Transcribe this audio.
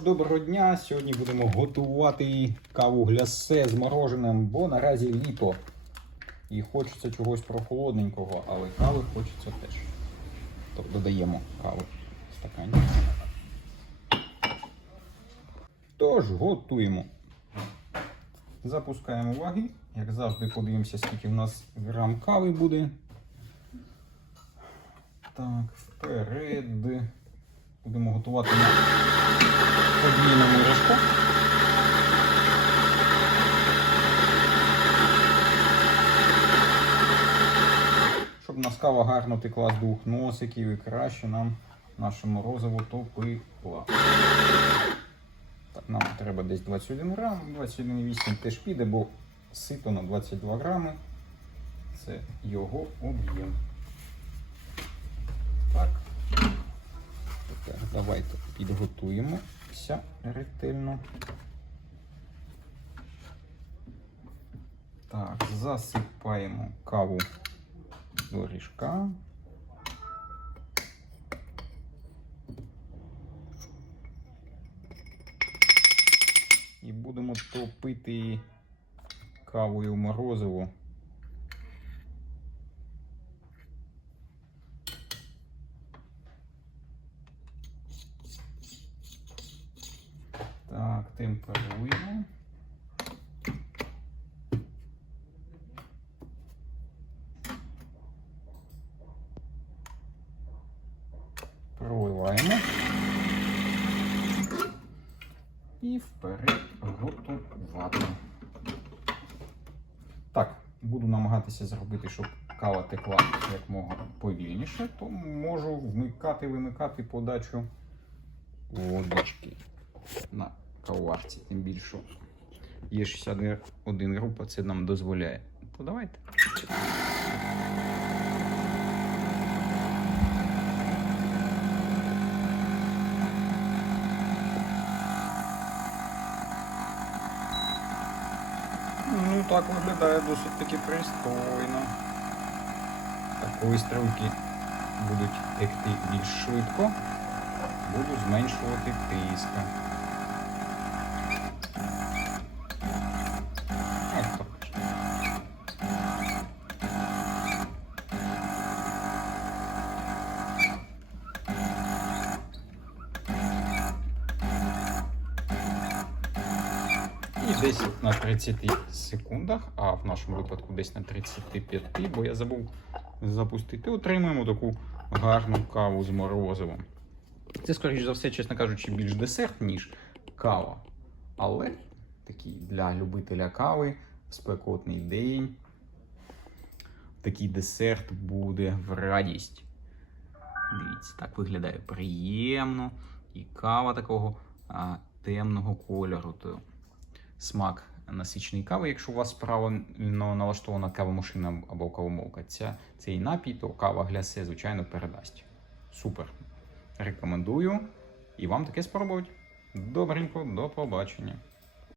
ж, доброго дня. Сьогодні будемо готувати каву глясе з мороженим, бо наразі літо. І хочеться чогось прохолодненького, але кави хочеться теж. То додаємо кави в стакані. Тож, готуємо. Запускаємо ваги. Як завжди, подивимося, скільки в нас грам кави буде. Так, вперед. Будемо готувати на подвійному рожку. Щоб у нас кава гарно текла з двох носиків і краще нам наше морозиво топило. Так, нам треба десь 21 грам, 21,8 теж піде, бо сито на 22 грами. Це його об'єм. Так. Тепер давайте підготуємося ретельно. Так, засипаємо каву до ріжка. І будемо топити кавою морозиво. Так, темперуємо. Проливаємо. І вперед готувати. Так, буду намагатися зробити, щоб кава текла як мога повільніше, то можу вмикати, вимикати подачу водички на каварці. Тим більше є 61 група, це нам дозволяє. То давайте. Ну, так виглядає досить таки пристойно. Так, стрілки будуть текти більш швидко, буду зменшувати тиска. І десь на 30 секундах, а в нашому випадку десь на 35, бо я забув запустити, отримуємо таку гарну каву з морозивом. Це, скоріш за все, чесно кажучи, більш десерт, ніж кава. Але такий для любителя кави спекотний день. Такий десерт буде в радість. Дивіться, так виглядає приємно. І кава такого а, темного кольору. То смак насиченої кави, якщо у вас правильно налаштована кавомашина або кавомолка. Ця, цей напій, то кава глясе, звичайно, передасть. Супер. Рекомендую і вам таке спробувати. Добренько, до побачення.